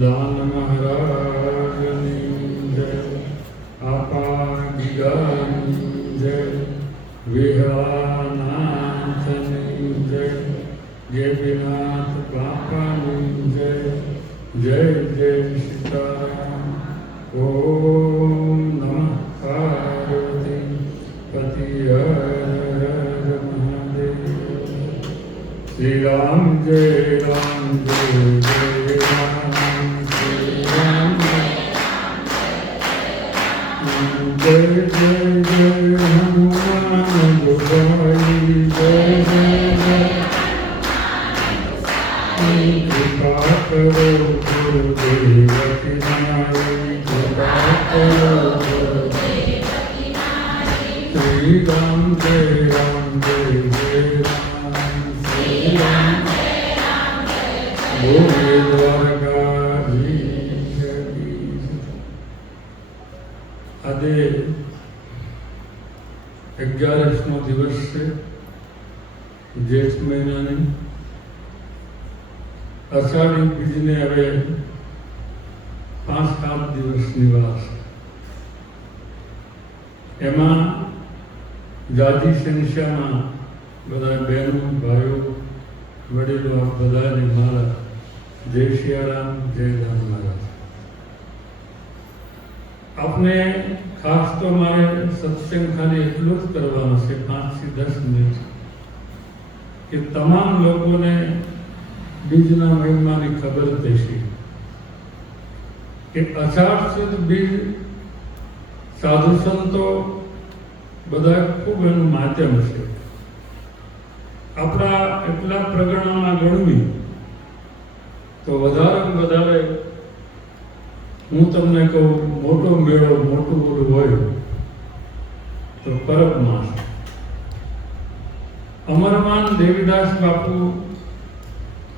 દાન મહારાજની જય, આપા ગીગાની જય, વિહળાનાથની જય, ગેપીનાથ બાપાની જય, જય જય સીતારામ. ઓમ નમઃ પાર્વતી પતિ હર હર મહાદેવ. શ્રી રામ જય રામ જય જય રામ, શ્રી રામ જય જય જય હનુમાન ગોસાઈ, જય જય જય કૃપા કરો ગુરુદેવ કિનારી, કૃપા કરો શ્રી રામ જય રામ જય જય રામ, શ્રી રામ બોલે દ્વારકાધીશ. આજે 11નો દિવસ છે જેઠ મહિનાની. અષાઢી બીજને હવે 5-7 દિવસની વાર છે. એમાં જાતિ સંખ્યામાં બધા બહેનો ભાઈઓ વડીલો આપ બધાને મારા જય સિયારામ, જય રામ મહારાજ. આપને ખાસ તો મારે સત્સંગ ખાલી એટલો જ કરવાનો છે 5 થી 10 મિનિટ, કે તમામ લોકોને બીજના મહિમાની ખબર થશે કે અષાઢ સુદ બીજ સાધુ સંતો બધા ખૂબ એનું માધ્યમ છે. આપણા એટલા પ્રગણામાં ગણવી તો વધારે હું તમને કહું, મોટો મેળો મોટું ઓલું હોય તો પરબ માસ. અમરમાન દેવીદાસ બાપુ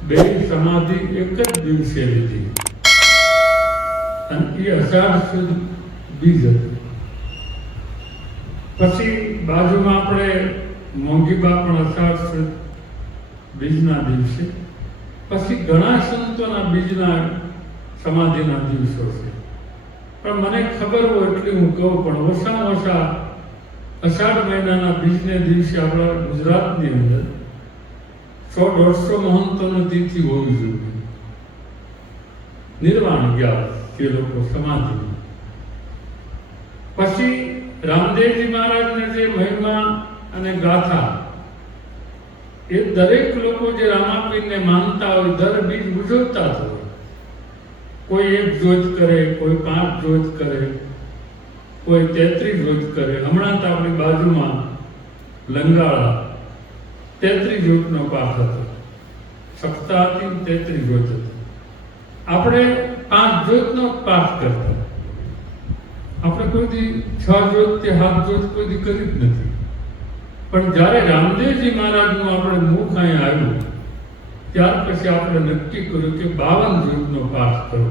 2 સમાધિ એક જ દિવસે લીધી અને એ અષાઢ સુદ બીજ હતી. પછી બાજુમાં આપણે મોંઘીબા પણ અષાઢ સુદ બીજના દિવસે, પછી ઘણા સંતોના બીજના સમાધિના દિવસો છે. પણ મને ખબર હોય એટલી હું કહું, પણ ઓછામાં ઓછા અષાઢ મહિનાના બીજને દિવસે આપણા ગુજરાતની અંદર 100-150 મહંતોની તિથિ હોવી જોઈએ. નિર્વાણ ગયા તે લોકો સમાધિ. પછી રામદેવજી મહારાજને જે મહિમા અને ગાથા, એ દરેક લોકો જે રામાપીરને માનતા હોય દર બીજ ઉજવતા જ હોય. કોઈ 1 જોત કરે, કોઈ 5 જોત કરે, કોઈ 33 જોત કરે. હમણાં તો આપણી બાજુમાં લંગાળા 33 જોતનો પાઠ હતો. સપ્તાહ હતી 33 જોત હતી. આપણે 5 જોતનો પાઠ કરતા. આપણે કોઈથી 6 જોત કે 7 જોત કોઈથી કરી જ નથી. પણ જ્યારે રામદેવજી મહારાજનું આપણે મુખ અહીં આવ્યું ત્યાર પછી આપણે નક્કી કર્યું કે 52 જોતનો પાઠ કરો.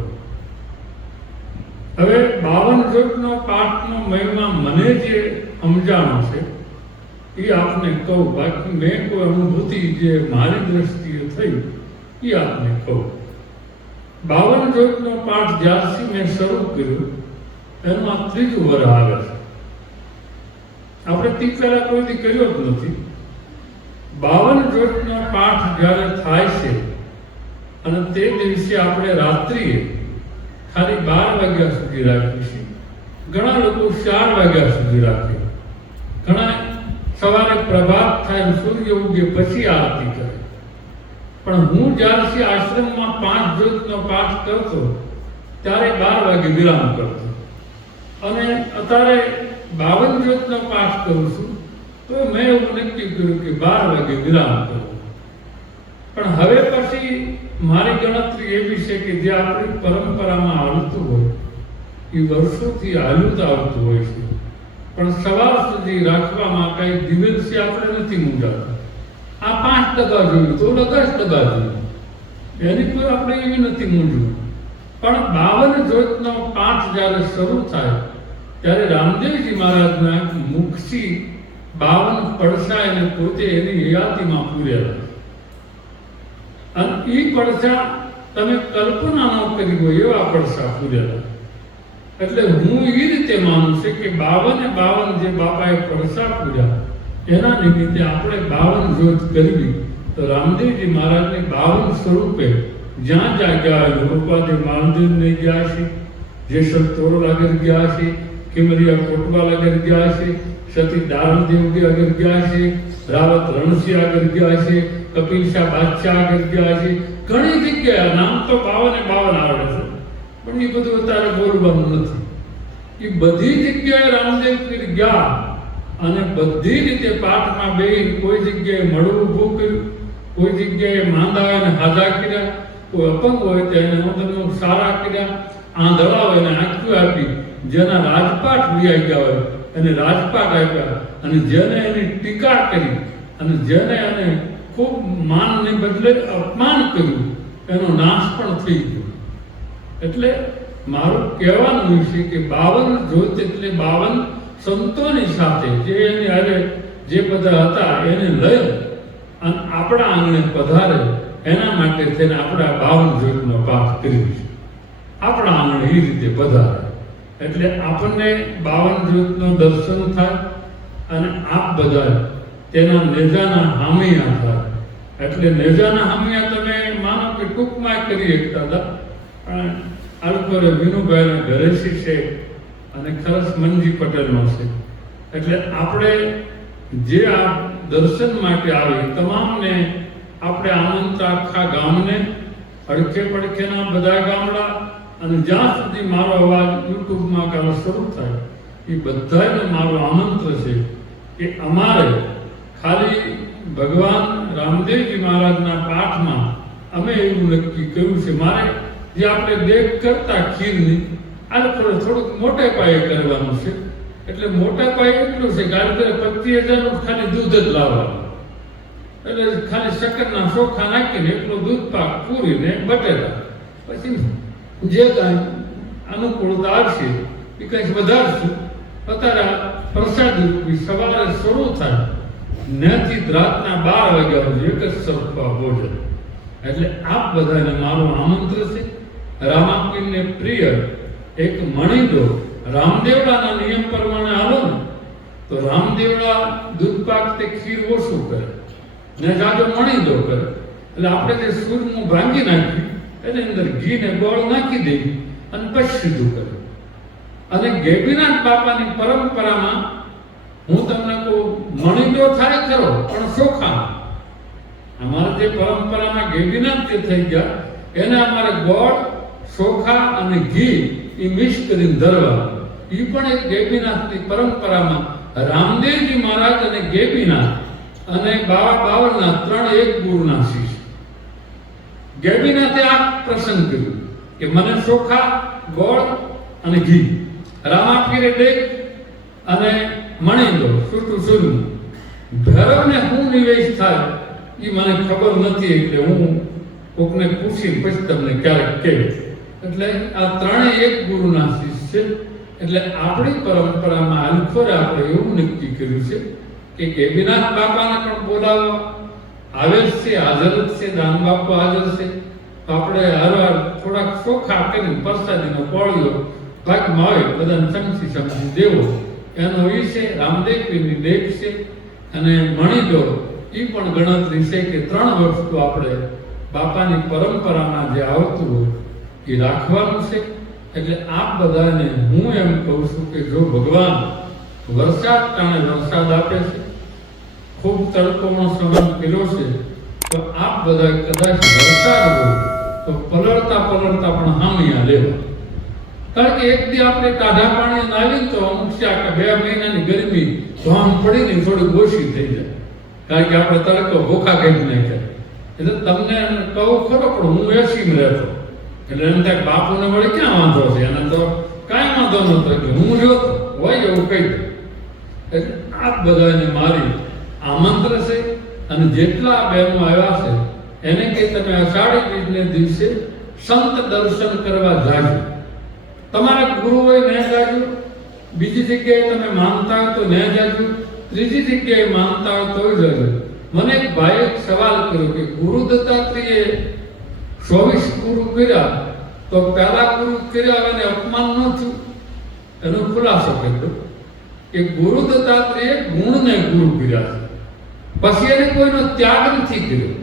હવે 52 જોતનો પાઠનો મહિમા મને જે સમજાણો છે એ આપને કહું. બાકી મેં કોઈ અનુભૂતિ જે મારી દ્રષ્ટિએ થઈ એ આપને કહું. 52 જોતનો પાઠ જ્યારથી મેં શરૂ કર્યો એનું આ 3જું વર્ષ આવે છે. આપણે તી પહેલા કોઈથી કર્યો જ નથી. 52 જોતનો પાઠ જ્યારે થાય છે અને તે દિવસે આપણે રાત્રિએ ખાલી 12 વાગ્યા સુધી રાખીશું. ઘણા લોકો 4 વાગ્યા સુધી રાખે, ઘણા સવારે પ્રભાત થાય સૂર્ય ઉગે પછી આરતી કરે. પણ હું જ્યારથી આશ્રમમાં 5 જોતનો પાઠ કરતો ત્યારે 12 વાગે વિરામ કરતો, અને અત્યારે 52 જોતનો પાઠ કરું છું તો મેં એવું નક્કી કર્યું કે 12 વાગે વિરામ કરું. પણ હવે પછી મારી ગણતરી એવી છે કે જે આપણી પરંપરામાં આવતું હોય એ વર્ષોથી હાલતું આવતું હોય છે, પણ સવાર સુધી રાખવામાં કઈ દિવસે આપણે નથી મૂંઝાતા. આ 5% જોયું તો 10% જોયું, એની કોઈ આપણે એવી નથી મૂંઝવું. પણ 52 જોતનો પાઠ જ્યારે શરૂ થાય ત્યારે રામદેવજી મહારાજના મુખથી 52 પડછા એને પોતે એની હયાતીમાં પૂરેલા. અને એ પડછા તમે કલ્પના ન કરી હોય એવા પડસા પૂરેલા. એટલે હું એ રીતે માનું છું કે 52 જે બાપાએ પડસા પૂર્યા એના નિમિત્તે આપણે 52 જ્યોત કરવી. તો રામદેવજી મહારાજને 52 સ્વરૂપે જ્યાં જ્યાં ગયા, રૂપાદેવ મહાદેવને ગયા છે, જેસલ તોરલ આગળ ગયા છે, કિમરિયા કોટવાલ આગળ ગયા છે, સતી દારૂદેવ આગળ ગયા છે, રાવત રણસિંહ આગળ ગયા છે, કપિલ શાહ બાદશાહ આગળ ગયા છે. ઘણી જગ્યાએ નામ તો 52 આવડે છે, પણ એ બધું અત્યારે બોલવાનું નથી. એ બધી જગ્યાએ રામદેવ પીર ગયા અને બધી રીતે પાઠમાં બેસી કોઈ જગ્યાએ મળવું ઊભું કર્યું, કોઈ જગ્યાએ માંદા હોય ને હાજા કર્યા, કોઈ અપંગ હોય તો એને મદદનું સારા કર્યા, આંધળા હોય ને આંખી આપી, જેના રાજપાટ વ્યાઈ ગયા હોય એને રાજપાટ આપ્યા, અને જેને એની ટીકા કરી અને જેને એને ખૂબ માનને બદલે અપમાન કર્યું એનો નાશ પણ થઈ ગયો. એટલે મારું કહેવાનું છે કે 52 જ્યોત એટલે 52 સંતોની સાથે જે એની હારે જે બધા હતા એને લઈ અને આપણા આંગણે પધારે, એના માટે થઈને આપણે 52 જ્યોતનો પાઠ કર્યો છે. આપણા આંગણે એ રીતે પધારે એટલે આપણને 52 જ્યોતનો દર્શન થાય અને આપ બધા તેના નેજાના હામિયા થાય. એટલે નેજાના હામિયા તમે માનો કે ટૂંકમાં કરી શકતા હતા, પણ આલકોરે વિનુભાઈના ઘરે છે અને ખરસ મનજી પટેલનો છે. એટલે આપણે જે આ દર્શન માટે આવી તમામને આપણે આમંત્રણ, આખા ગામને, અડખે પડખેના બધા ગામડા અને જ્યાં સુધી મારો અવાજ યુટ્યુબમાં કાલે શરૂ થાય એ બધાને મારું આમંત્રણ છે કે અમારે ખાલી ભગવાન રામદેવજી મહારાજના પાઠમાં અમે એવું નક્કી કર્યું છે, મારે જે આપણે દેખ કરતા ખીરની આ થોડુંક મોટે પાયે કરવાનું છે. એટલે મોટા પાયે એટલું છે કારણ કે 25,000 નું ખાલી દૂધ જ લાવવાનું. એટલે ખાલી શક્કરના ચોખા નાખીને એટલું દૂધ પાક પૂરીને બટેટા, પછી જે કાંઈ અનુકૂળતા આવશે એ કંઈક વધારશું. અત્યારે પ્રસાદ રૂપી સવારે શરૂ થાય ત્યાંથી રાતના 12 વાગ્યા સુધી એક જ સરખા ભોજન. એટલે આપ બધાને મારું આમંત્રણ છે. રામાપીરને પ્રિય એક મણીદો રામદેવડાના નિયમ પ્રમાણે હાલો ને તો રામદેવડા દૂધ પાક તે ખીર ઓછું કરે ને જાજો મણીદો કરે. એટલે આપણે જે સૂરનું ભાંગી નાખ્યું એની અંદર ઘી ને ગોળ નાખી દેવી અને પછી સીધું કરે. અને ગેબીનાથ બાપાની પરંપરામાં હું તમને કહું, મણીદો થાય ખરો પણ ચોખા. અમારે જે પરંપરામાં ગેબીનાથ જે થઈ ગયા એને અમારે ગોળ, ચોખા અને ઘી એ મિક્સ કરીને ધરવાનું. એ પણ એક ગેબીનાથની પરંપરામાં રામદેવજી મહારાજ અને ગેબીનાથ અને બાવા બાવળના ત્રણ એક ગુરુના શિષ્ય. ગેબીનાથે આ પ્રસંગ કર્યું કે મને ચોખા, ગોળ અને ઘી, રામાપીરે ડેક અને મણીદો છૂટું છૂટું. ભૈરવને શું નિવેશ થાય એ મને ખબર નથી, એટલે હું કોકને પૂછી પછી તમને ક્યારેક કહે. એટલે આ ત્રણેય એક ગુરુના શિષ્ય છે. એટલે આપણી પરંપરામાં આલખોરે આપણે એવું નક્કી કર્યું છે કે ગેબીનાથ બાપાને પણ બોલાવવા આવે છે, હાજર જ છે, દાન બાપુ હાજર છે. તો આપણે હરવાર થોડાક ચોખા કરીને પ્રસાદીનો કોળિયો ભાગમાં આવે બધાને ચમચી દેવો એનો એ છે. રામદેવપીરની ડેક છે અને મણીદો એ પણ ગણતરી છે કે 3 વસ્તુ આપણે બાપાની પરંપરામાં જે આવતું હોય એ રાખવાનું છે. એટલે આપ બધાને હું એમ કહું છું કે જો ભગવાન વરસાદ ટાણે વરસાદ આપે છે, ખૂબ તડકોનો સમય કર્યો છે, તો આપ બધા કદાચ વરસાદ હોય તો પલળતા પલળતા પણ હામિયા લેવા. કારણ કે એક દી આપણે ટાઢા પાણી નાવીને તો અમુક છે કે 2 મહિનાની ગરમી ધોમ પડીને થોડી ઓછી થઈ જાય, કારણ કે આપણે તડકો ભૂખા કાઢી નાખ્યા. એટલે તમને કહું ખરો પણ હું એસીમાં રહેતો, એટલે એમ થાય બાપુને વળી ક્યાં વાંધો છે, એને તો કાંઈ વાંધો નતો, એટલે હું જોતો હોય એવું કહી દઉં. એટલે આપ બધાને મારી આમંત્રણ છે. અને જેટલા બહેનો આવ્યા છે એને કે તમે અષાઢી બીજને દિવસે સંત દર્શન કરવા જાજો. તમારા ગુરુ હોય ને જાજો, બીજી જગ્યાએ તમે માનતા હોય તો ને જાજો, ત્રીજી જગ્યાએ માનતા હોય તો જાજો. મને એક ભાઈએ સવાલ કર્યો કે ગુરુ દત્તાત્રેય 24 પૂરું કર્યા તો પહેલા પૂરું કર્યા એને અપમાન ન થયું. એનો ખુલાસો કર્યો કે ગુરુ દત્તાત્રેય ગુણને ગુરુ કર્યા છે, પછી એને કોઈનો ત્યાગ નથી કર્યો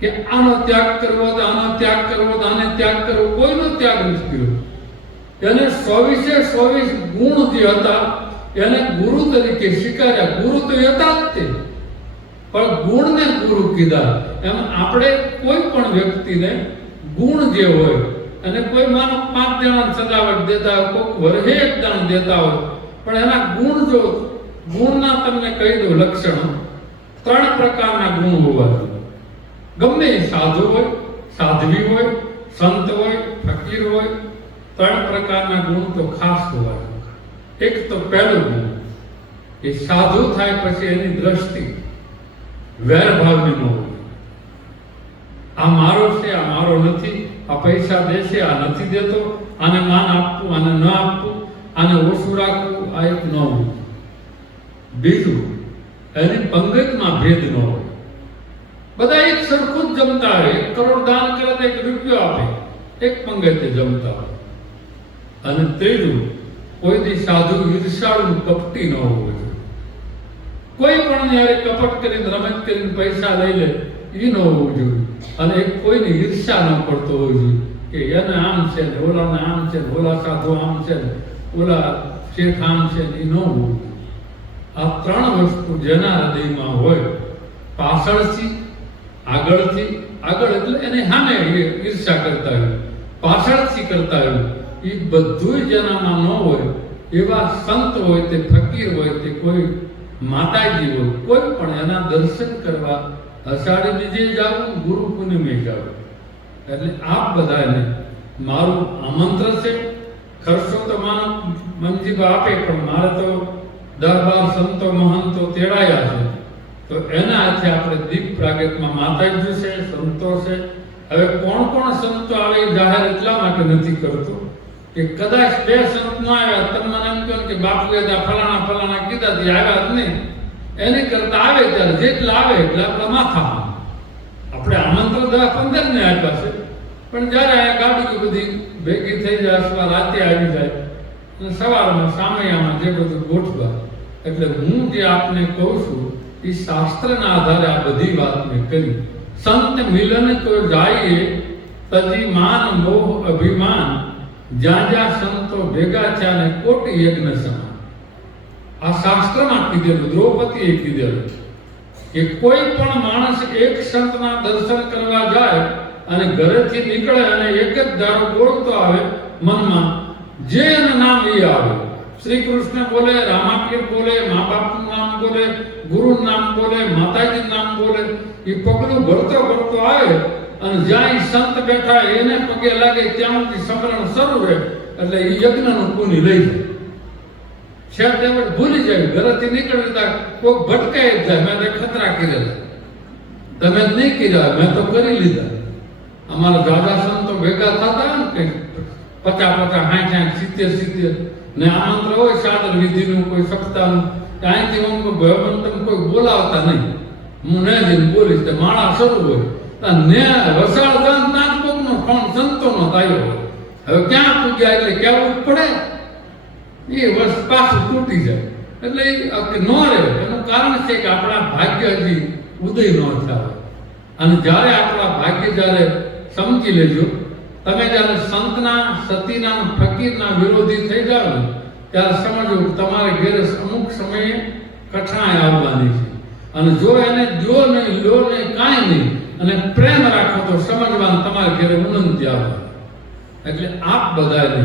કે આનો ત્યાગ કરવો તો આનો ત્યાગ કરવો તો આને ત્યાગ કરવો, કોઈનો ત્યાગ નથી કર્યો. એને 24 ગુણ જે હતા એને ગુરુ તરીકે સ્વીકાર્યા. ગુરુ તો હતા જ તે, પણ ગુણને ગુરુ કીધા. એમ આપણે કોઈ પણ વ્યક્તિને ગુણ જે હોય અને કોઈ માનો 5 જણા સજાવટ દેતા હોય, કોઈક વર્ષે 1 જણ દેતા હોય, પણ એના ગુણ જો ગુણના તમને કહી દઉં લક્ષણો, 3 પ્રકારના ગુણ હોવા જોઈએ. ગમે એ સાધુ હોય, સાધ્વી હોય, સંત હોય, ફકીર હોય, 3 પ્રકારના ગુણ તો ખાસ હોવા જોઈએ. એક તો પહેલો ગુણ, એ સાધુ થાય પછી એની દ્રષ્ટિ વેરભાવની ન હોય. આ મારો છે, આ મારો નથી, આ પૈસા દેશે, આ નથી દેતો, આને માન આપવું, આને ન આપવું, આને ઓછું રાખવું, આ એક ન હોય. બીજું, એની પંગતમાં ભેદ ન હોય. બધા એક સરખું જ જમતા હોય. 1 કરોડ દાન કરે તો 1 રૂપિયો આપે, એક પંગતે જમતા હોય. અને ત્રીજું, કોઈ દી સાધુ ઈર્ષાળુ કપટી ન હોવું જોઈએ. કોઈ પણ જ્યારે કપટ કરીને રમત કરીને પૈસા લઈ લે એ ન હોવું જોઈએ. અને એક કોઈની ઈર્ષા ન કરતો હોવો જોઈએ કે એને આમ છે ને ઓલાને આમ છે ને ઓલા સાધુ આમ છે ને ઓલા શેઠ આમ છે ને એ ન હોવું જોઈએ. આ 3 વસ્તુ જેના હૃદયમાં હોય, પાછળથી આગળ એટલે એને સામે ઈર્ષા કરતા હોય, પાછળથી કરતા હોય, એ બધું જેનામાં ન હોય, એવા સંત હોય, તે ફકીર હોય, તે કોઈ માતાજી હોય, કોઈ પણ એના દર્શન કરવા અષાઢી બીજે જાવ, ગુરુ પૂર્ણિમે જાવ. એટલે આપ બધાને મારું આમંત્રણ છે. ખર્ચો તો માનો મંજીબા આપે, પણ મારે તો 10-12 સંતો મહંતો તેડાયા છે, તો એના હાથે આપણે દીપ પ્રાગટ્યમાં માતાજી છે, સંતો છે. હવે કોણ સંતો આવે જાહેર એટલા માટે નથી કરતો કે કદાચ 2 સંત ન આવ્યા, તમે મને એમ કહો કે બાપુએ ફલાણા કીધા તે આવ્યા જ નહીં. એને કરતા આવે ત્યારે જેટલા આવે એટલે આપણા માથા. આપણે આમંત્રણ 10-15 ને આપ્યા છે, પણ જ્યારે આ ગાડીઓ બધી ભેગી થઈ જાય અથવા રાતે આવી જાય અને સવારમાં સામૈયામાં જે બધું ગોઠવા, એટલે હું જે આપને કહું છું એ શાસ્ત્રના આધારે આ બધી વાત મેં કરી. સંત મિલન તો જાઈએ તજી માન મોહ અભિમાન, જ્યાં સંતો ભેગા થયા ને કોટી યજ્ઞ સમાન. આ શાસ્ત્રમાં કીધેલું, દ્રૌપદીએ કીધેલું કે કોઈ પણ માણસ એક સંતના દર્શન કરવા જાય અને ઘરેથી નીકળે અને એક જ ધારો બોલતો આવે મનમાં, જે એનું નામ એ આવે. શ્રી કૃષ્ણ બોલે, રામાપીર બોલે, મા બાપનું નામ બોલે, ગુરુનું નામ બોલે, માતાજીનું નામ બોલે, એ પગલું ભરતો આવે અને જ્યાં સંત બેઠા એને પગે લાગે ત્યાં સુધી સમરણ શરૂ રહે. એટલે એ યજ્ઞનું પુણ્ય લઈ જાય. શેઠ ભૂલી જાય, ઘરેથી નીકળતા કોઈ ભટકાય જ જાય, મેં ખતરા કરેલા, તમે જ નહીં કર્યા, મેં તો કરી લીધા. અમારા દાદા સંતો ભેગા થતા ને કઈ 50-50, 60-60, 70 ને આમંત્રણ હોય સાદર વિધિનું, કોઈ સપ્તાહનું, ત્યાંથી હું ભયમંતમ કોઈ બોલાવતા નહીં. હું ને જઈને બોલીશ તો માળા શરૂ હોય ને વસાળ દાન નાનકોકનો ફોન સંતોનો થયો હોય. હવે ક્યાં પૂગ્યા એટલે કહેવું જ પડે. એ વર્ષ પાછું તૂટી જાય એટલે ન રહે. એનું કારણ છે કે આપણા ભાગ્ય હજી ઉદય ન થાય. અને જ્યારે આપણા ભાગ્ય જ્યારે સમજી લેજો, તમે જ્યારે સંતના, સતીના, ફકીરના વિરોધી થઈ જાવ ને ત્યારે સમજો તમારે ઘેરે અમુક સમયે કઠણાઈ આવવાની છે. અને જો એને દો નહીં, લો નહીં, કાંઈ નહીં, અને પ્રેમ રાખો તો સમજવાનું તમારે ઘેરે ઉન્નતિ આવે. એટલે આપ બધાને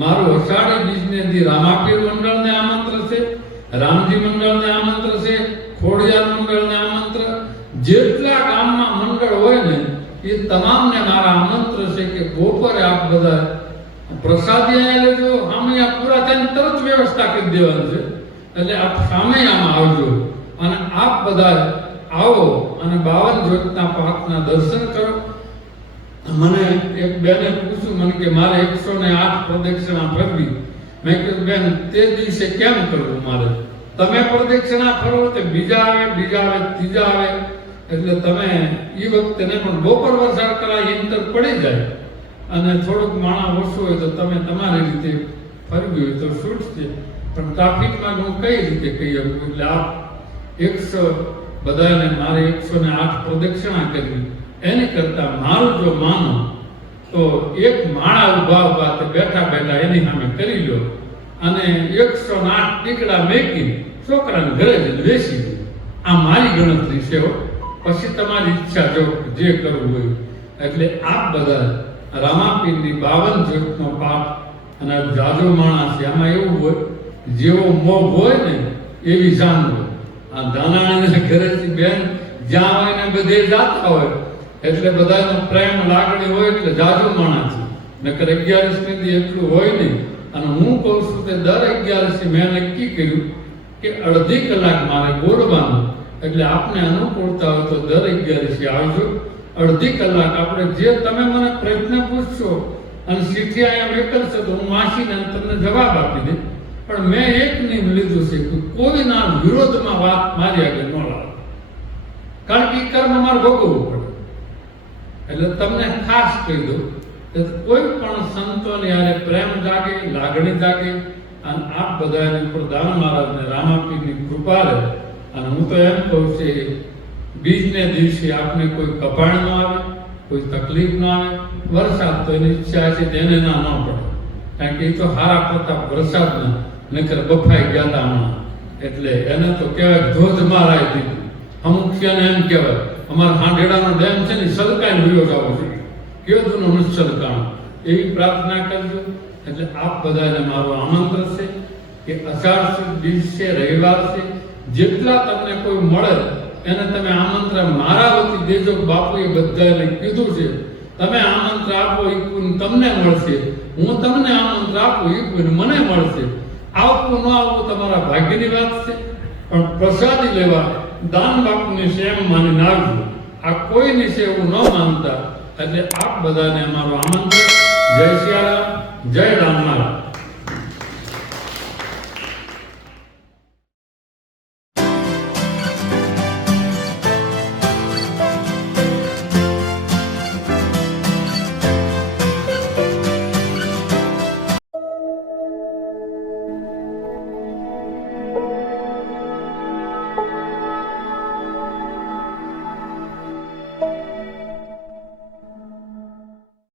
મારું અષાઢી બીજને દી રામાપીર મંડળને આમંત્રણ છે, રામજી મંડળને આમંત્રણ છે, ખોડિયાર મંડળને આમંત્રણ, જેટલા ગામમાં મંડળ હોય ને એ તમામને મારા આમંત્રણ છે કે બપોરે આપ બધા પ્રસાદી આવી લેજો. સામૈયા પૂરા થઈને તરત વ્યવસ્થા કરી દેવાની છે. એટલે આપ સામૈયામાં આવજો અને આપ બધા આવો અને 52 જ્યોતના પાકના દર્શન કરો. મને એક બેને પૂછ્યું મને કે મારે 108 પ્રદક્ષિણા ફરવી. મેં કીધું બેન તે દિવસે કેમ કરવું મારે? તમે પ્રદક્ષિણા ફરો તો બીજા આવે, ત્રીજા આવે, એટલે તમે એ વખતે ને પણ બપોર વરસાદ કરાય ઇન્ટર પડી જાય અને થોડુંક માણસ ઓછું હોય તો તમે તમારી રીતે ફરવી હોય તો છૂટશે, પણ ટ્રાફિકમાં હું કઈ રીતે કહી શકું? એટલે આપ 100 બધાને મારે 108 પ્રદક્ષિણા કરવી એની કરતાં મારું જો માનો તો એક માળા ઊભા તે બેઠા બેઠા એની સામે કરી લો અને 108 ટીકડા મેકીને છોકરાને ઘરે જ બેસી દો. આ મારી ગણતરી છે. પછી તમારી ઈચ્છા જો જે કરવું હોય. એટલે આપ બધા રામાપીરની 52 જોતનો પાઠ અને જાજો માણસ છે. આમાં એવું હોય જેવો મોહ હોય ને એવી જાન હોય. આ ધાનાણીના ઘરેથી બેન જ્યાં હોય ને બધે જાતા હોય એટલે બધાનો પ્રેમ લાગણી હોય એટલે જાજો માણસ છે. નકર 11મી એટલું હોય નહીં. અને હું કહું છું કે દર 11 મેં નક્કી કર્યું કે અડધી કલાક મારે બોલવાનું. એટલે આપને અનુકૂળતા હોય તો દર 11 આવજો. અડધી કલાક આપણે જે તમે મને પ્રશ્ન પૂછશો અને સીધી અહીંયા મેકલશો તો હું વાંચીને તમને જવાબ આપી દે. પણ મેં એક નિયમ લીધું છે કે કોઈના વિરોધમાં વાત મારી આગળ ન લાવે, કારણ કે કર્મ મારે ભોગવવું પડે. એટલે તમને ખાસ કહી દઉં કે કોઈ પણ સંતોની યારે પ્રેમ જાગે, લાગણી જાગે અને આપ બધાની ઉપર દાન મહારાજને રામાપીરની કૃપા રહે. અને હું તો એમ કહું છું બીજને દિવસે આપને કોઈ કપાણ ન આવે, કોઈ તકલીફ ન આવે. વરસાદ તો એની ઈચ્છા છે તેને ના ન પડે, કારણ કે એ તો હારા પ્રતાપ વરસાદના નકર બફાઈ ગયા હતા હમણાં. એટલે એને તો કહેવાય ધોધમાર આવી દીધું. અમુક ને એમ કહેવાય અમારા હાંડેડાનો ડેમ છે ને સલકાઈને વિયો જવો છે, કેવું નથી સલકાણ. એવી પ્રાર્થના કરજો. એટલે આપ બધાને મારું આમંત્રણ છે કે અષાઢ સુદ દિવસે રવિવાર છે, જેટલા તમને કોઈ મળે એને તમે આમંત્રણ મારા વતી દેજો. બાપુએ બધાને કીધું છે તમે આમંત્રણ આપો એ તમને મળશે, હું તમને આમંત્રણ આપું એ મને મળશે. આવવું ન આવવું તમારા ભાગ્યની વાત છે, પણ પ્રસાદી લેવા દાન બાપુની છે એમ માનીને આવજો. આ કોઈની છે એવું ન માનતા. એટલે આપ બધાને અમારું આમંત્રણ. જય સિયારામ, જય રામ.